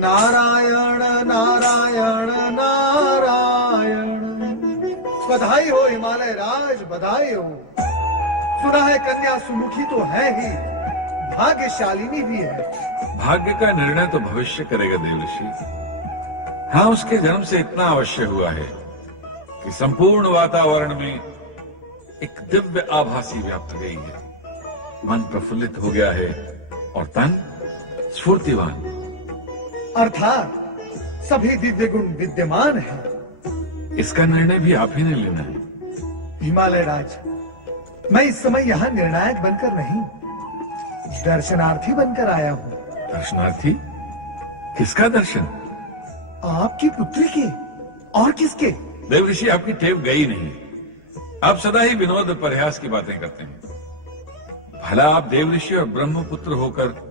नारायण नारायण नारायण। बधाई हो हिमालय राज, बधाई हो। सुना है कन्या सुमुखी तो है ही, भाग्यशालिनी भी है। भाग्य का निर्णय तो भविष्य करेगा देवऋषि। हाँ, उसके जन्म से इतना अवश्य हुआ है कि संपूर्ण वातावरण में एक दिव्य आभासी व्याप्त गई है। मन प्रफुल्लित हो गया है और तन स्फूर्तिवान। अर्थात सभी दिव्य गुण विद्यमान है। इसका निर्णय भी आप ही ने लेना है। हिमालय राज, मैं इस समय यहाँ निर्णायक बनकर नहीं, दर्शनार्थी बनकर आया हूँ। दर्शनार्थी? किसका दर्शन? आपकी पुत्री के। और किसके? देवऋषि, आपकी टेव गई नहीं। आप सदा ही विनोद प्रयास की बातें करते हैं। भला आप देवऋषि और ब्रह्मपुत्र होकर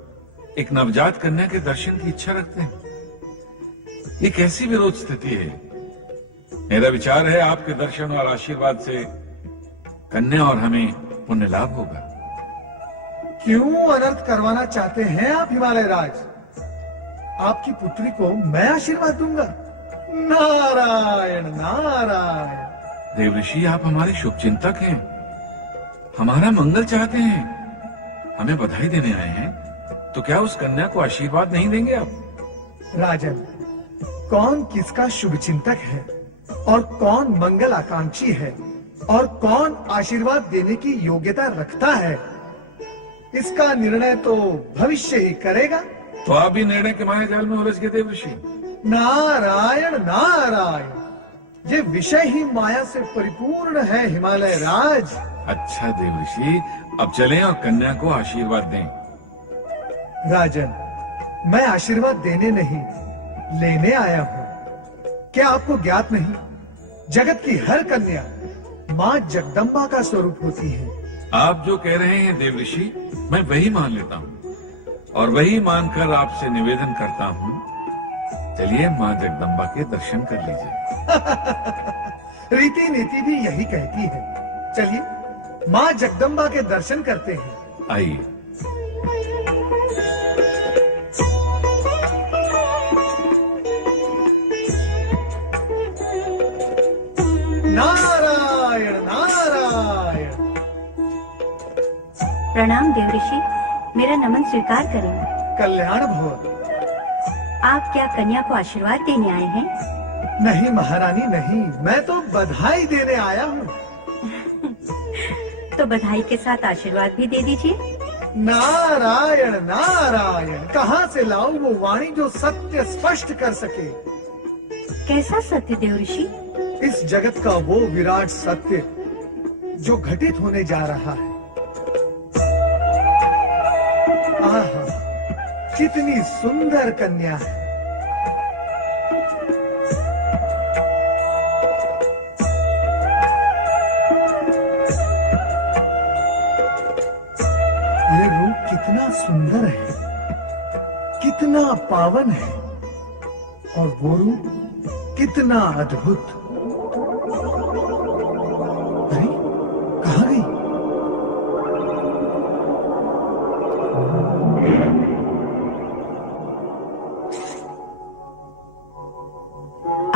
एक नवजात कन्या के दर्शन की इच्छा रखते हैं? ये कैसी विरोध स्थिति है? मेरा विचार है आपके दर्शन और आशीर्वाद से कन्या और हमें पुण्य लाभ होगा। क्यों अनर्थ करवाना चाहते हैं आप हिमालय राज? आपकी पुत्री को मैं आशीर्वाद दूंगा। नारायण नारायण। देवऋषि, आप हमारे शुभ चिंतक हैं, हमारा मंगल चाहते हैं, हमें बधाई देने आए हैं, तो क्या उस कन्या को आशीर्वाद नहीं देंगे आप? राजन, कौन किसका शुभ चिंतक है और कौन मंगल आकांक्षी है और कौन आशीर्वाद देने की योग्यता रखता है, इसका निर्णय तो भविष्य ही करेगा। तो आप भी निर्णय के माया जाल में उलझ गए देवऋषि। नारायण नारायण, ये विषय ही माया से परिपूर्ण है हिमालय राज। अच्छा देवऋषि, अब चलें और कन्या को आशीर्वाद दें। राजन, मैं आशीर्वाद देने नहीं, लेने आया हूँ। क्या आपको ज्ञात नहीं, जगत की हर कन्या माँ जगदम्बा का स्वरूप होती है। आप जो कह रहे हैं देवऋषि, मैं वही मान लेता हूँ और वही मानकर आपसे निवेदन करता हूँ, चलिए माँ जगदम्बा के दर्शन कर लीजिए। रीति नीति भी यही कहती है। चलिए माँ जगदम्बा के दर्शन करते हैं। आइए। नारायण नारायण। प्रणाम देवऋषि, मेरा नमन स्वीकार करें। कल्याण भव। आप क्या कन्या को आशीर्वाद देने आए हैं? नहीं महारानी नहीं, मैं तो बधाई देने आया हूँ। तो बधाई के साथ आशीर्वाद भी दे दीजिए। नारायण नारायण, कहाँ से लाऊं वो वाणी जो सत्य स्पष्ट कर सके। कैसा सत्य देवऋषि? इस जगत का वो विराट सत्य जो घटित होने जा रहा है। आहा, कितनी सुंदर कन्या है। ये रूप कितना सुंदर है, कितना पावन है, और वो रूप कितना अद्भुत। अरे कहाँ गई?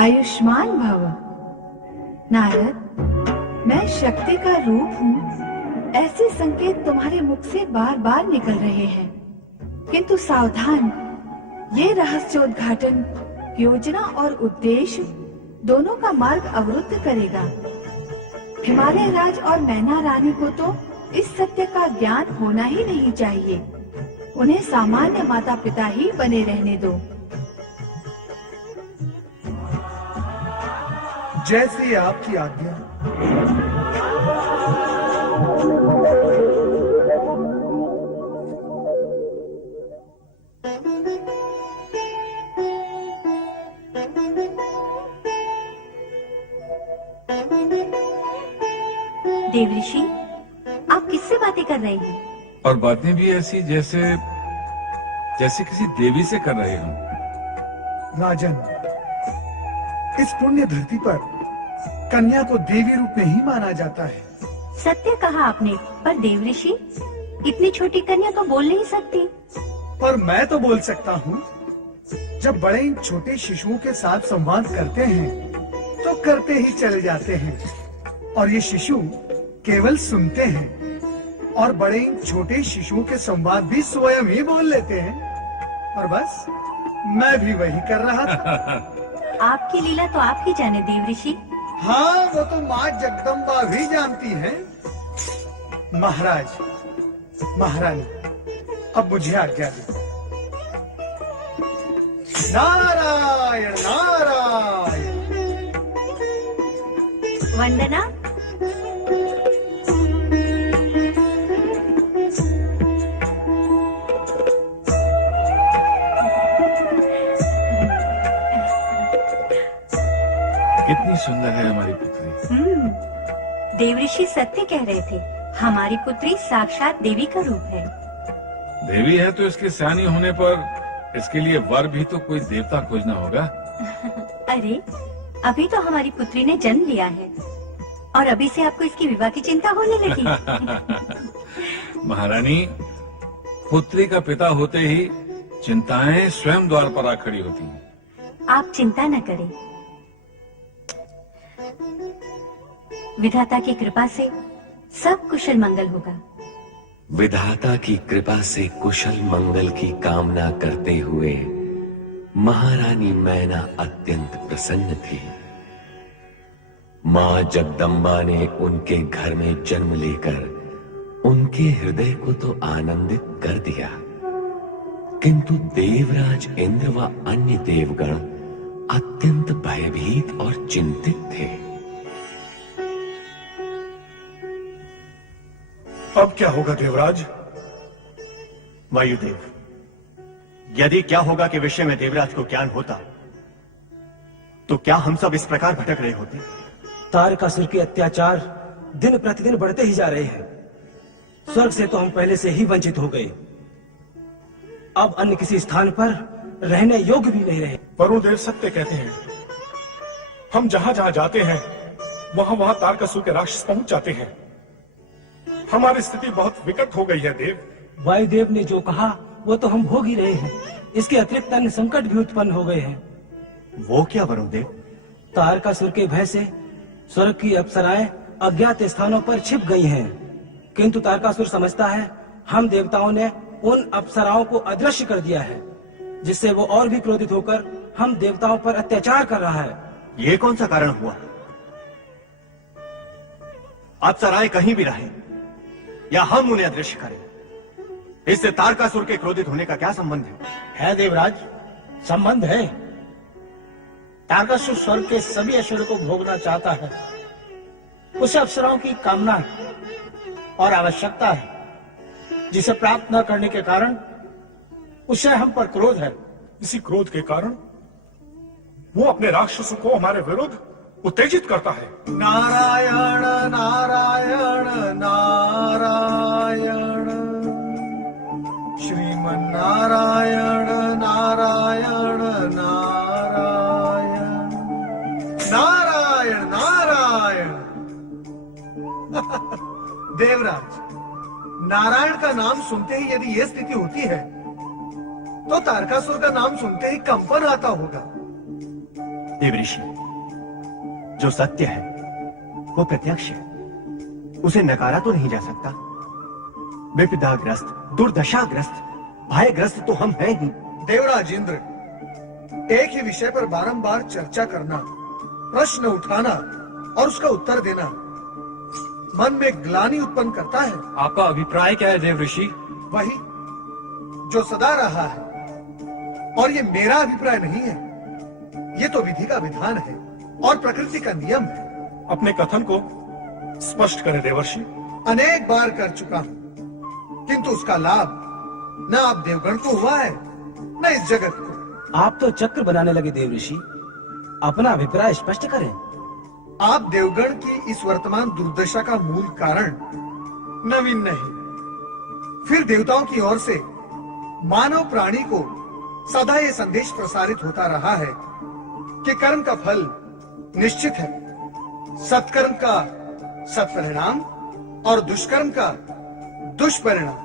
आयुष्मान भव। नारद, मैं शक्ति का रूप हूँ, ऐसे संकेत तुम्हारे मुख से बार बार निकल रहे हैं, किंतु सावधान, ये रहस्योद्घाटन योजना और उद्देश्य दोनों का मार्ग अवरुद्ध करेगा। हिमालय राज और मैना रानी को तो इस सत्य का ज्ञान होना ही नहीं चाहिए। उन्हें सामान्य माता पिता ही बने रहने दो। जैसी आपकी आज्ञा। देवऋषि, आप किससे बातें कर रहे हैं? और बातें भी ऐसी जैसे किसी देवी से कर रहे हो। राजन, इस पुण्य धरती पर कन्या को देवी रूप में ही माना जाता है। सत्य कहा आपने, पर देवऋषि, इतनी छोटी कन्या तो बोल नहीं सकती। पर मैं तो बोल सकता हूँ। जब बड़े इन छोटे शिशुओं के साथ संवाद करते हैं तो करते ही चले जाते हैं, और ये शिशु केवल सुनते हैं, और बड़े इन छोटे शिशुओं के संवाद भी स्वयं ही बोल लेते हैं। और बस मैं भी वही कर रहा था। आपकी लीला तो आप ही जाने देवऋषि। हाँ, वो तो माँ जगदम्बा भी जानती है। महाराज, महारानी, अब मुझे आज्ञा दो। नारायण नारायण। वंदना। कितनी सुंदर है हमारी पुत्री। देवऋषि सत्य कह रहे थे, हमारी पुत्री साक्षात देवी का रूप है। देवी है तो इसके सयानी होने पर इसके लिए वर भी तो कोई देवता खोजना होगा। अरे, अभी तो हमारी पुत्री ने जन्म लिया है और अभी से आपको इसकी विवाह की चिंता होने लगी। महारानी, पुत्री का पिता होते ही चिंताएं स्वयं द्वार पर आ खड़ी होती हैं। आप चिंता न करें, विधाता की कृपा से सब कुशल मंगल होगा। विधाता की कृपा से कुशल मंगल की कामना करते हुए महारानी मैना अत्यंत प्रसन्न थी। मां जगदम्बा ने उनके घर में जन्म लेकर उनके हृदय को तो आनंदित कर दिया, किंतु देवराज इंद्र व अन्य देवगण अत्यंत भयभीत और चिंतित थे। अब क्या होगा देवराज? वायुदेव, यदि क्या होगा के विषय में देवराज को ज्ञान होता तो क्या हम सब इस प्रकार भटक रहे होते? तारकासुर के अत्याचार दिन प्रतिदिन बढ़ते ही जा रहे हैं। स्वर्ग से तो हम पहले से ही वंचित हो गए, अब अन्य किसी स्थान पर रहने योग्य भी नहीं रहे। वरुण देव सत्य कहते हैं, हम जहां जहां जाते हैं वहां वहां तारकासुर के राक्षस पहुंच जाते हैं। हमारी स्थिति बहुत विकट हो गई है देव। वायुदेव ने जो कहा वो तो हम भोग ही रहे हैं। इसके अतिरिक्त अन्य संकट भी उत्पन्न हो गए हैं। वो क्या वरुण देव? तारकासुर के भय से स्वर्ग की अप्सराएं अज्ञात स्थानों पर छिप गई हैं, किंतु तारकासुर समझता है हम देवताओं ने उन अप्सराओं को अदृश्य कर दिया है, जिससे वो और भी क्रोधित होकर हम देवताओं पर अत्याचार कर रहा है। ये कौन सा कारण हुआ? अप्सराएं कहीं भी रहें या हम उन्हें अदृश्य करें, इससे तारकासुर के क्रोधित होने का क्या संबंध है देवराज, संबंध है। तारकासुर स्वर्ग के सभी ऐश्वर्य को भोगना चाहता है। उसे अप्सराओं की कामना और आवश्यकता है, जिसे प्राप्त न करने के कारण उसे हम पर क्रोध है। इसी क्रोध के कारण वो अपने राक्षसों को हमारे विरुद्ध उत्तेजित करता है। नारायण नारायण नारायण, श्रीमन नारायण नारायण नारायण, नारायण नारायण। देवराज, नारायण का नाम सुनते ही यदि यह स्थिति होती है तो तारकासुर का नाम सुनते ही कंपन आता होगा। देवऋषि, जो सत्य है वो प्रत्यक्ष है, उसे नकारा तो नहीं जा सकता। विपदाग्रस्त, दुर्दशाग्रस्त, भयग्रस्त तो हम हैं ही। देवराज इंद्र, एक ही विषय पर बारंबार चर्चा करना, प्रश्न उठाना और उसका उत्तर देना मन में ग्लानि उत्पन्न करता है। आपका अभिप्राय क्या है देवऋषि? वही जो सदा रहा है, और ये मेरा अभिप्राय नहीं है, ये तो विधि का विधान है और प्रकृति का नियम है। अपने कथन को स्पष्ट करें देवर्षि। अनेक बार कर चुका हूं, किंतु उसका लाभ न आप देवगण को हुआ है न इस जगत को। आप तो चक्र बनाने लगे देवऋषि, अपना अभिप्राय स्पष्ट करें। आप देवगण की इस वर्तमान दुर्दशा का मूल कारण नवीन नहीं, फिर देवताओं की ओर से मानव प्राणी को सदा ये संदेश प्रसारित होता रहा है कि कर्म का फल निश्चित है, सत्कर्म का सत्परिणाम और दुष्कर्म का दुष्परिणाम।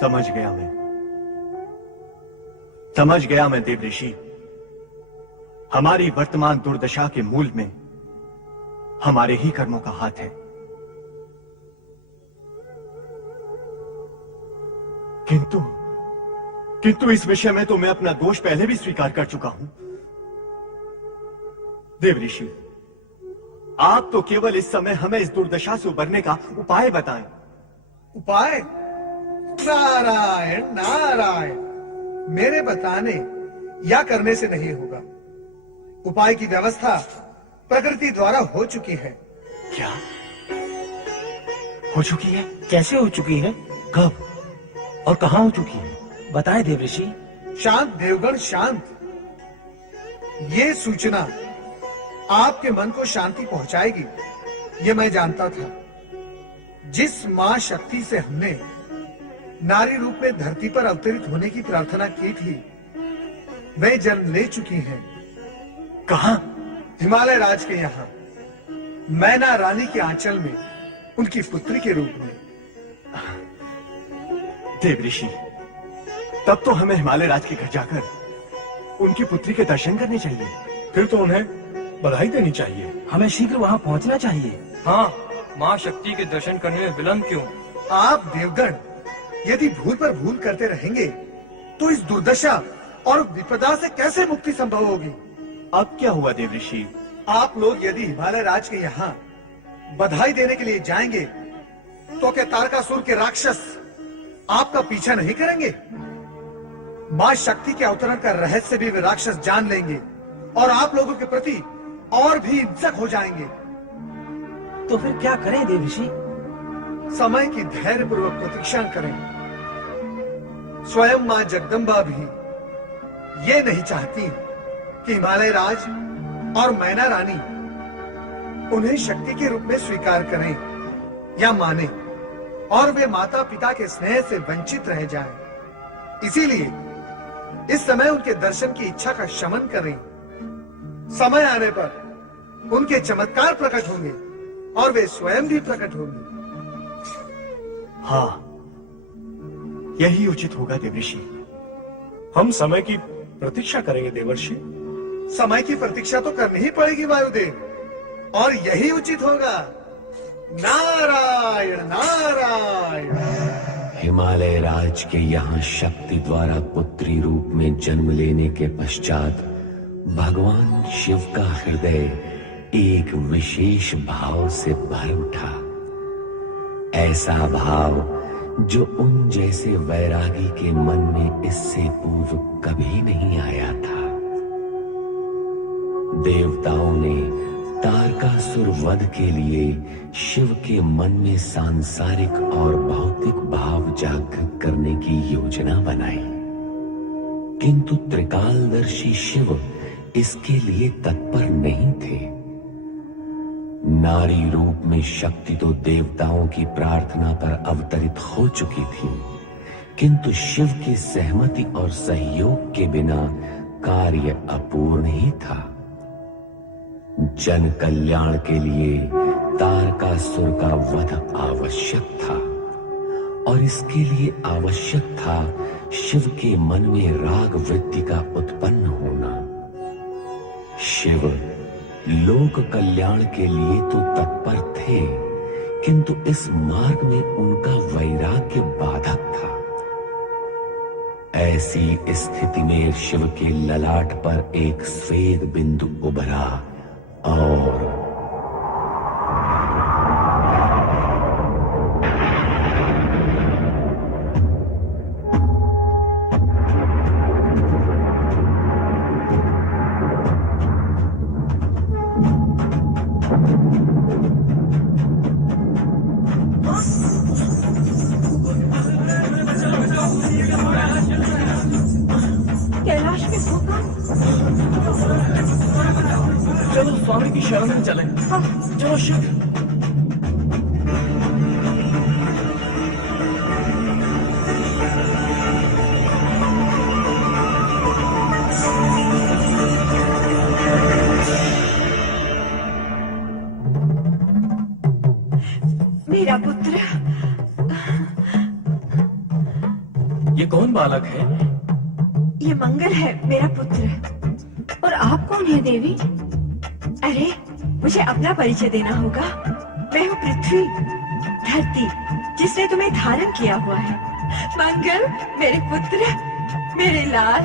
समझ गया मैं देवऋषि। हमारी वर्तमान दुर्दशा के मूल में हमारे ही कर्मों का हाथ है। किंतु इस विषय में तो मैं अपना दोष पहले भी स्वीकार कर चुका हूं। देवऋषि, आप तो केवल इस समय हमें इस दुर्दशा से उबरने का उपाय बताएं। उपाय? नारायण नारायण, मेरे बताने या करने से नहीं होगा। उपाय की व्यवस्था प्रकृति द्वारा हो चुकी है। क्या हो चुकी है? कैसे हो चुकी है? कब और कहां हो चुकी है? बताए देवऋषि। शांत देवगण शांत, ये सूचना आपके मन को शांति पहुंचाएगी, ये मैं जानता था। जिस मां शक्ति से हमने नारी रूप में धरती पर अवतरित होने की प्रार्थना की थी, वे जन्म ले चुकी हैं। कहां? हिमालय राज के यहाँ, मैना रानी के आंचल में, उनकी पुत्री के रूप में। देवऋषि, तब तो हमें हिमालय राज के घर जाकर उनकी पुत्री के दर्शन करने चाहिए। फिर तो उन्हें बधाई देनी चाहिए। हमें शीघ्र वहां पहुंचना चाहिए। हाँ, माँ शक्ति के दर्शन करने में विलंब क्यों? आप देवगण यदि भूल पर भूल करते रहेंगे तो इस दुर्दशा और विपदा से कैसे मुक्ति संभव होगी? अब क्या हुआ देवऋषि? आप लोग यदि हिमालय राज के यहाँ बधाई देने के लिए जाएंगे तो क्या तारकासुर के राक्षस आपका पीछा नहीं करेंगे? मां शक्ति के अवतरण का रहस्य भी वे राक्षस जान लेंगे और आप लोगों के प्रति और भी हिंसक हो जाएंगे। तो फिर क्या करें देवऋषि? समय की धैर्यपूर्वक प्रतीक्षा करें। स्वयं मां जगदम्बा भी ये नहीं चाहती कि हिमालय राज और मैना रानी उन्हें शक्ति के रूप में स्वीकार करें या माने और वे माता पिता के स्नेह से वंचित रह जाएं। इसीलिए इस समय उनके दर्शन की इच्छा का शमन करें। समय आने पर उनके चमत्कार प्रकट होंगे और वे स्वयं भी प्रकट होंगे। हाँ, यही उचित होगा देवर्षि। हम समय की प्रतीक्षा करेंगे देवर्षि। समय की प्रतीक्षा तो करनी ही पड़ेगी वायुदेव, और यही उचित होगा। नारायण नारायण। हिमालय राज के यहाँ शक्ति द्वारा पुत्री रूप में जन्म लेने के पश्चात भगवान शिव का हृदय एक विशेष भाव से भर उठा। ऐसा भाव जो उन जैसे वैरागी के मन में इससे पूर्व कभी नहीं आया था। देवताओं ने तारकासुर वध के लिए शिव के मन में सांसारिक और भौतिक भाव जागृत करने की योजना बनाई, किंतु त्रिकालदर्शी शिव इसके लिए तत्पर नहीं थे। नारी रूप में शक्ति तो देवताओं की प्रार्थना पर अवतरित हो चुकी थी, किंतु शिव की सहमति और सहयोग के बिना कार्य अपूर्ण ही था। जन कल्याण के लिए तारकासुर का वध आवश्यक था, और इसके लिए आवश्यक था शिव के मन में राग वृत्ति का उत्पन्न होना। शिव लोक कल्याण के लिए तो तत्पर थे, किंतु इस मार्ग में उनका वैराग्य बाधक था। ऐसी स्थिति में शिव के ललाट पर एक स्वेद बिंदु उभरा और कैलाश में भूकंप। चलो स्वामी की शरण में चलें। चलो शीघ्र। मेरा पुत्र। ये कौन बालक है? ये मंगल है, मेरा पुत्र। और आप कौन है देवी? अरे, मुझे अपना परिचय देना होगा। मैं हूँ पृथ्वी, धरती, जिसने तुम्हें धारण किया हुआ है। मंगल, मेरे पुत्र, मेरे लाल।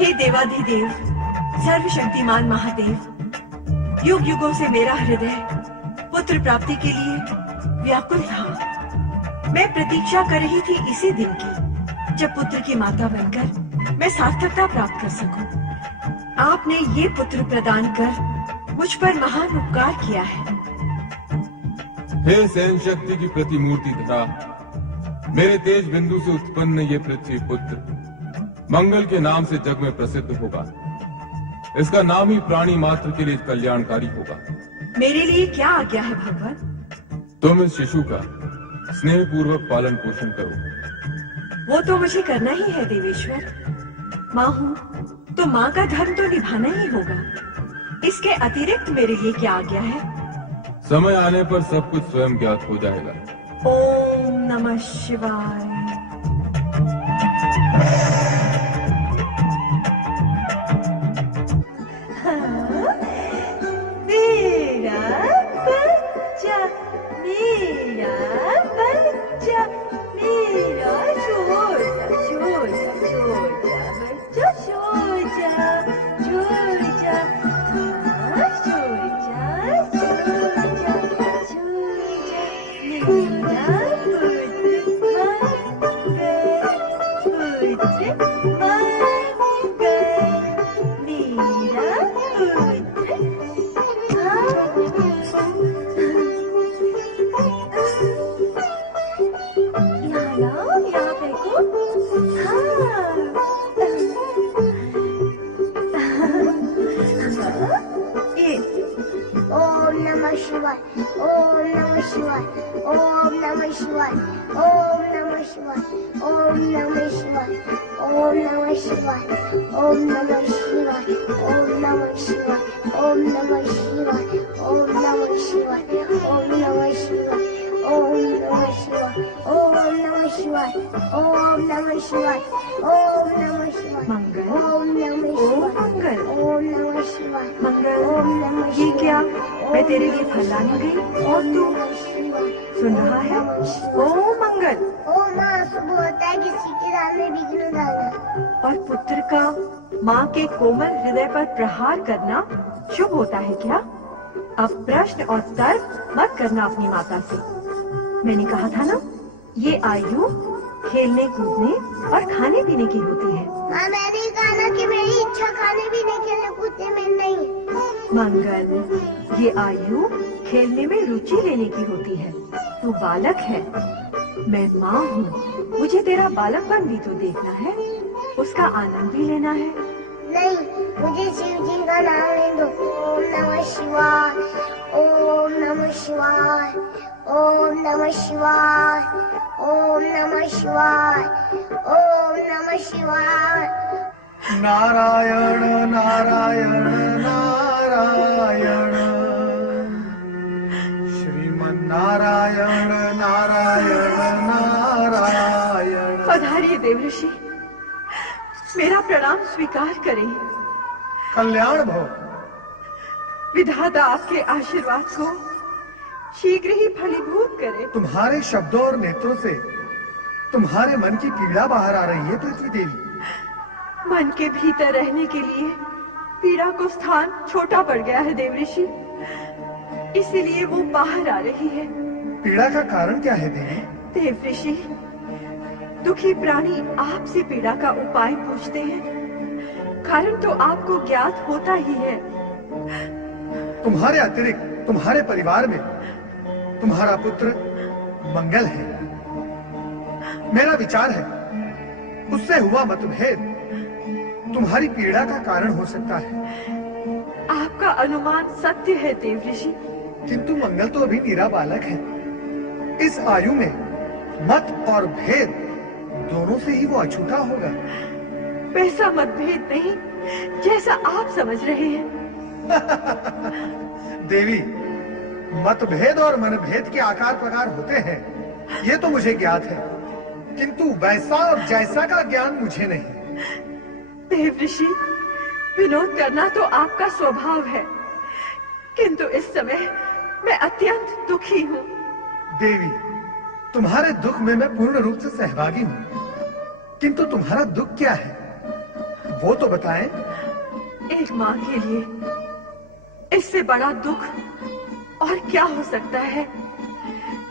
हे देवाधिदेव, सर्वशक्तिमान महादेव, युग युगों से मेरा हृदय पुत्र प्राप्ति के लिए व्याकुल था। मैं प्रतीक्षा कर रही थी इसी दिन की, जब पुत्र की माता बनकर मैं सार्थकता प्राप्त कर सकूं। आपने ये पुत्र प्रदान कर मुझ पर महान उपकार किया है। हे सहन शक्ति की प्रतिमूर्ति तथा मेरे तेज बिंदु से उत्पन्न ये पृथ्वी पुत्र मंगल के नाम से जग में प्रसिद्ध होगा। इसका नाम ही प्राणी मात्र के लिए कल्याणकारी होगा। मेरे लिए क्या आज्ञा है भगवान? तुम इस शिशु का स्नेह पूर्वक पालन पोषण करो। वो तो मुझे करना ही है देवेश्वर। माँ हूँ तो माँ का धर्म तो निभाना ही होगा। इसके अतिरिक्त मेरे लिए क्या आज्ञा है? समय आने पर सब कुछ स्वयं ज्ञात हो जाएगा। ओम नमः शिवाय। Om Namah Shivaya. Om Namah Shivaya. Om Namah Shivaya. Om नमः शिवाय, ओम नमः शिवाय, ओम नमः शिवाय, ओम नमः शिवाय, ओम नमः शिवाय, ओम नमः शिवाय, ओम नमः शिवाय, ओम नमः शिवाय, मंगल, ओम नमः ओम शिवाय, मंगल, ओम नमः शिवाय, मंगल, ओम नमः ये शिवाय, क्या? मैं तेरे लिए फल लाने गई और तू सुन रहा है? ओम मंगल। ओम माँ शुभ होता है किसी के दाल में विघ्न डालना। और पुत्र का माँ के कोमल हृदय पर प्रहार करना शुभ होता है क्या? अब प्रश्न और तर्क मत करना अपनी माता से। मैंने कहा था ना, ये आयु खेलने कूदने और खाने पीने की होती है। माँ मैंने कहा ना कि मेरी इच्छा खाने पीने खेलने कूदने में नहीं। मंगल, ये आयु खेलने में रुचि लेने की होती है। तू बालक है, मैं माँ हूँ, मुझे तेरा बालकपन भी तो देखना है, उसका आनंद भी लेना है। नहीं, मुझे शिव जी का नाम ले दो। ओम नमः शिवाय, ओम नमः शिवाय, ओम नमः शिवाय, ओम नमः शिवाय, ओम नमः शिवाय। नारायण नारायण नारायण, श्रीमन नारायण नारायण नारायण। पधारिए देवऋषि, मेरा प्रणाम स्वीकार करें। कल्याण भव। विधाता आपके आशीर्वाद को शीघ्र ही फलीभूत करे। तुम्हारे शब्दों और नेत्रों से तुम्हारे मन की पीड़ा बाहर आ रही है पृथ्वी देवी। मन के भीतर रहने के लिए पीड़ा को स्थान छोटा पड़ गया है देवऋषि, इसीलिए वो बाहर आ रही है। पीड़ा का कारण क्या है देवी? देवऋषि, दुखी प्राणी आपसे पीड़ा का उपाय पूछते हैं, कारण तो आपको ज्ञात होता ही है। तुम्हारे अतिरिक्त तुम्हारे परिवार में तुम्हारा पुत्र मंगल है। मेरा विचार है उससे हुआ मतभेद तुम्हारी पीड़ा का कारण हो सकता है। आपका अनुमान सत्य है देवऋषि, किंतु मंगल तो अभी नीरा बालक है। इस आयु में मत और भेद दोनों से ही वो अछूता होगा। वैसा मतभेद नहीं जैसा आप समझ रहे हैं। देवी, मतभेद और मनभेद के आकार प्रकार होते हैं, ये तो मुझे ज्ञात है, किंतु वैसा और जैसा का ज्ञान मुझे नहीं। देवऋषि, विनोद करना तो आपका स्वभाव है, किंतु इस समय मैं अत्यंत दुखी हूँ। देवी, तुम्हारे दुख में मैं पूर्ण रूप से सहभागी हूँ, किंतु तुम्हारा दुख क्या है वो तो बताएं। एक माँ के लिए इससे बड़ा दुख और क्या हो सकता है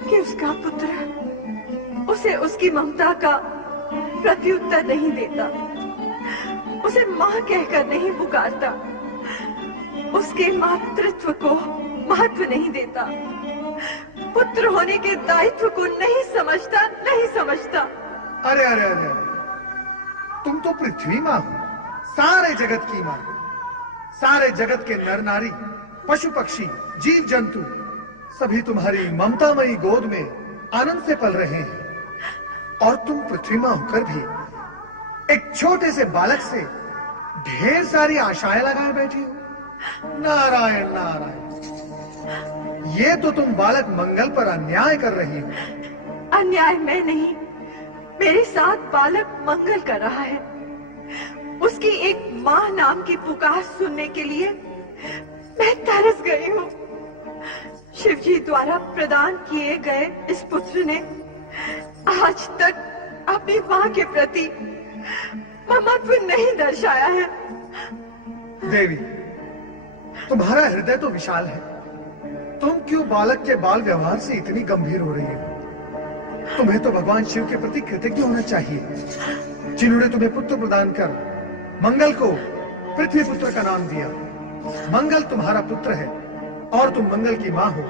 कि उसका पुत्र उसे उसकी ममता का प्रत्युत्तर नहीं देता, उसे माँ कहकर नहीं पुकारता, उसके मातृत्व को महत्व नहीं देता, पुत्र होने के दायित्व को नहीं समझता। अरे अरे अरे, तुम तो पृथ्वी माँ हो, सारे जगत की माँ। सारे जगत के नर नारी, पशु पक्षी, जीव जंतु सभी तुम्हारी ममतामयी गोद में आनंद से पल रहे हैं, और तुम पृथ्वी माँ होकर भी एक छोटे से बालक से ढेर सारी आशाएं लगाए बैठी हो। नारायण नारायण, ये तो तुम बालक मंगल पर अन्याय कर रही हो। अन्याय मैं नहीं, मेरे साथ बालक मंगल कर रहा है। उसकी एक माँ नाम की पुकार सुनने के लिए मैं तरस गई हूँ। शिवजी द्वारा प्रदान किए गए इस पुत्र ने आज तक अपनी माँ के प्रति ममत्व नहीं दर्शाया है। देवी, तुम्हारा हृदय तो विशाल है, तुम क्यों बालक के बाल व्यवहार से इतनी गंभीर हो रही हो? तुम्हें तो भगवान शिव के प्रति कृतज्ञ होना चाहिए, जिन्होंने तुम्हें पुत्र प्रदान कर मंगल को पृथ्वी पुत्र का नाम दिया। मंगल तुम्हारा पुत्र है और तुम मंगल की माँ हो,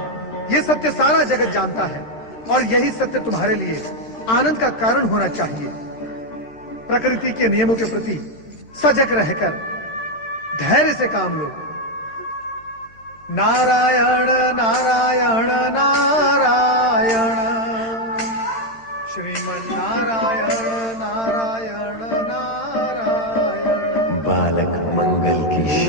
ये सत्य सारा जगत जानता है, और यही सत्य तुम्हारे लिए आनंद का कारण होना चाहिए। प्रकृति के नियमों के प्रति सजग रहकर धैर्य से काम लो। नारायण नारायण नारायण, श्रीमन नारायण नारायण नारायण। बालक मंगल की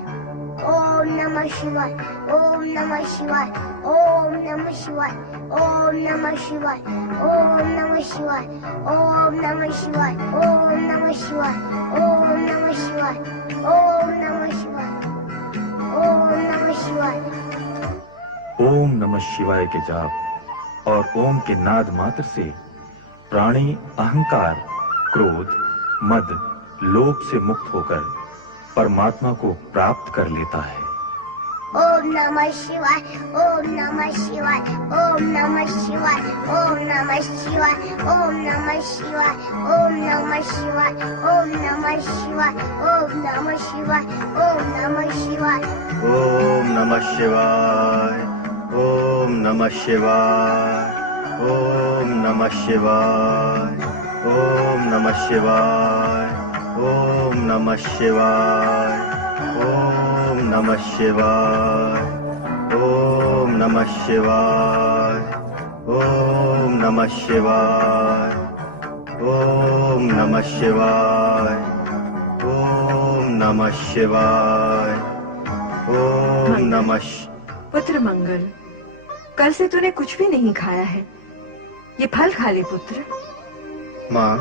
ओम नमः शिवाय ओम नमः शिवाय ओम नमः शिवाय ओम नमः शिवाय ओम नमः शिवाय ओम नमः शिवाय ओम नमः शिवाय ओम नमः शिवाय ओम नमः शिवाय ओम नमः शिवाय। ओम नमः शिवाय के जाप और ओम के नाद मात्र से प्राणी अहंकार, क्रोध, मद, लोभ से मुक्त होकर परमात्मा को प्राप्त कर लेता है। ओम नमः शिवाय ओम नमः शिवाय ओम नमः शिवाय ओम नमः शिवाय ओम नमः शिवाय ओम नमः शिवाय ओम नमः शिवाय ओम नमः शिवाय ओम नमः शिवाय ओम नमः शिवाय ओम नमः शिवाय ओम नमः शिवाय ओम नमः शिवाय ओम नमः शिवाय ओम नमः शिवाय ओम नमः शिवाय ओम नमः शिवाय ओम नमः शिवाय ओम नमः शिवाय ओम नमः। पुत्र मंगल, कल से तूने कुछ भी नहीं खाया है, ये फल खा ले पुत्र। माँ,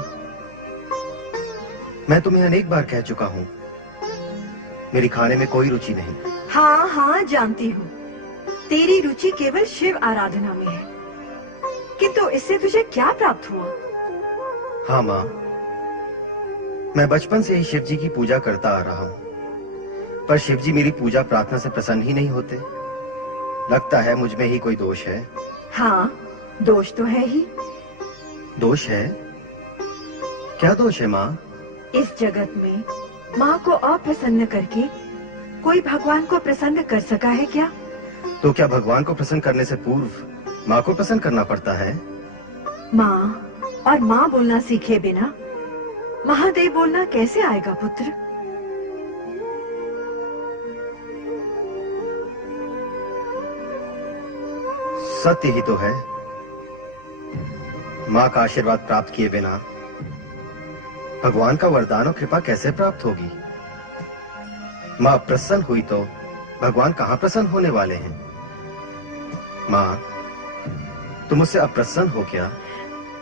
मैं तुम्हें अनेक बार कह चुका हूँ, मेरी खाने में कोई रुचि नहीं। हाँ हाँ जानती हूँ, तेरी रुचि केवल शिव आराधना में है, किंतु इससे तुझे क्या प्राप्त हुआ? हाँ माँ, मैं बचपन से ही शिव जी की पूजा करता आ रहा हूँ, पर शिव जी मेरी पूजा प्रार्थना से प्रसन्न ही नहीं होते। लगता है मुझ में ही कोई दोष है। हाँ, दोष तो है ही। दोष है? क्या दोष है माँ? इस जगत में माँ को अप्रसन्न करके कोई भगवान को प्रसन्न कर सका है क्या? तो क्या भगवान को प्रसन्न करने से पूर्व माँ को प्रसन्न करना पड़ता है? माँ और माँ बोलना सीखे बिना महादेव बोलना कैसे आएगा पुत्र? सत्य ही तो है, माँ का आशीर्वाद प्राप्त किए बिना भगवान का वरदान और कृपा कैसे प्राप्त होगी? माँ प्रसन्न हुई तो भगवान कहाँ प्रसन्न होने वाले हैं? माँ, तुम मुझसे अप्रसन्न हो क्या?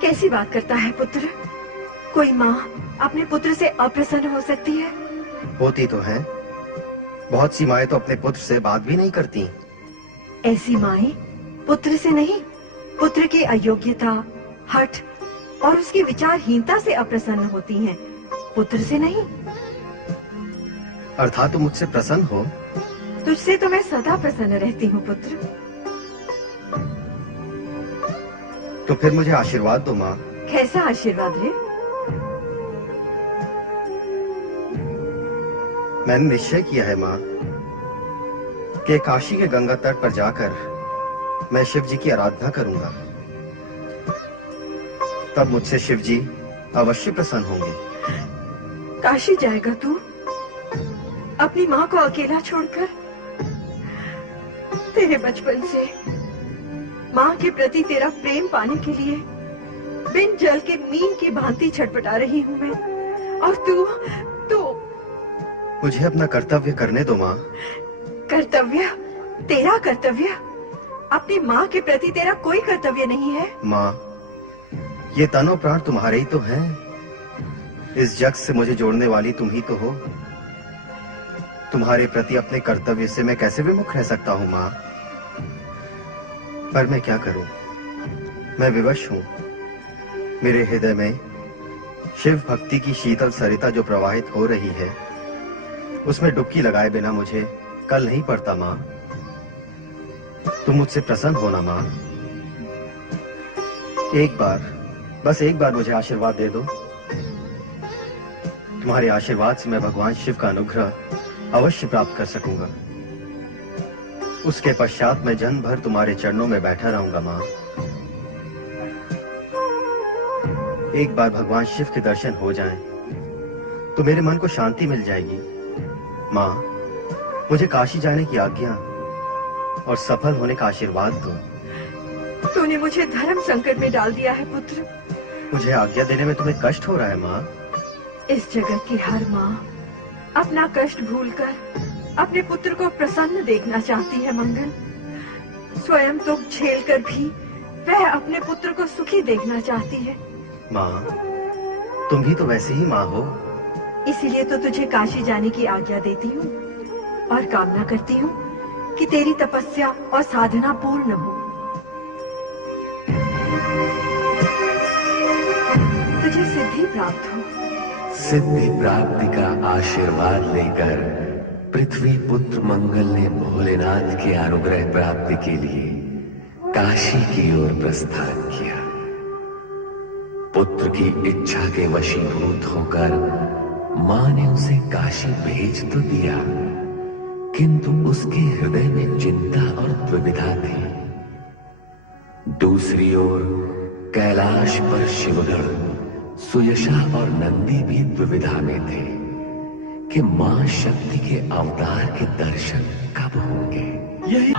कैसी बात करता है पुत्र? कोई माँ अपने पुत्र से अप्रसन्न हो सकती है? होती तो है, बहुत सी माएं तो अपने पुत्र से बात भी नहीं करती। ऐसी माएं पुत्र से नहीं, पुत्र की अयोग्यता, हठ और उसकी विचारहीनता से अप्रसन्न होती हैं, पुत्र से नहीं। अर्थात तुम मुझसे प्रसन्न हो? तुझसे तो मैं सदा प्रसन्न रहती हूँ पुत्र। तो फिर मुझे आशीर्वाद दो माँ। कैसा आशीर्वाद है? मैंने निश्चय किया है माँ कि काशी के गंगा तट पर जाकर मैं शिव जी की आराधना करूंगा, तब मुझसे शिव जी अवश्य प्रसन्न होंगे। काशी जाएगा तू अपनी माँ को अकेला छोड़कर? तेरे बचपन से माँ के प्रति तेरा प्रेम पाने के लिए बिन जल के मीन की भांति छटपटा रही हूँ मैं, और तू मुझे अपना कर्तव्य करने दो माँ। कर्तव्य? तेरा कर्तव्य? अपनी माँ के प्रति तेरा कोई कर्तव्य नहीं है? माँ, ये तन और प्राण तुम्हारे ही तो हैं। इस जग से मुझे जोड़ने वाली तुम ही तो हो। तुम्हारे प्रति अपने कर्तव्य से मैं कैसे विमुख रह सकता हूँ माँ? पर मैं क्या करूं? मैं विवश हूं। मेरे हृदय में शिव भक्ति की शीतल सरिता जो प्रवाहित हो रही है, उसमें डुबकी लगाए बिना मुझे कल नहीं पड़ता माँ। तुम मुझसे प्रसन्न होना माँ। एक बार, बस एक बार मुझे आशीर्वाद दे दो। तुम्हारे आशीर्वाद से मैं भगवान शिव का अनुग्रह अवश्य प्राप्त कर सकूंगा। उसके पश्चात मैं जन्म भर तुम्हारे चरणों में बैठा रहूंगा माँ। एक बार भगवान शिव के दर्शन हो जाएं, तो मेरे मन को शांति मिल जाएगी। माँ, मुझे काशी जाने की आज्ञा और सफल होने का आशीर्वाद दो। तूने मुझे धर्म संकट में डाल दिया है पुत्र। मुझे आज्ञा देने में तुम्हें कष्ट हो रहा है माँ? इस जगत की हर माँ अपना कष्ट भूलकर अपने पुत्र को प्रसन्न देखना चाहती है मंगल। स्वयं तो झेल कर भी वह अपने पुत्र को सुखी देखना चाहती है। माँ, तुम भी तो वैसे ही माँ हो। इसीलिए तो तुझे काशी जाने की आज्ञा देती हूँ और कामना करती हूँ कि तेरी तपस्या और साधना पूर्ण हो। तुझे सिद्धि प्राप्त हो। सिद्धि प्राप्ति का आशीर्वाद लेकर पृथ्वी पुत्र मंगल ने भोलेनाथ के अनुग्रह प्राप्ति के लिए काशी की ओर प्रस्थान किया। पुत्र की इच्छा के वशीभूत होकर मां ने उसे काशी भेज तो दिया, किंतु उसके हृदय में चिंता और द्विविधा थी। दूसरी ओर कैलाश पर शिवगण, सुयशा और नंदी भी द्विविधा में थे कि मां शक्ति के अवतार के दर्शन कब होंगे। यही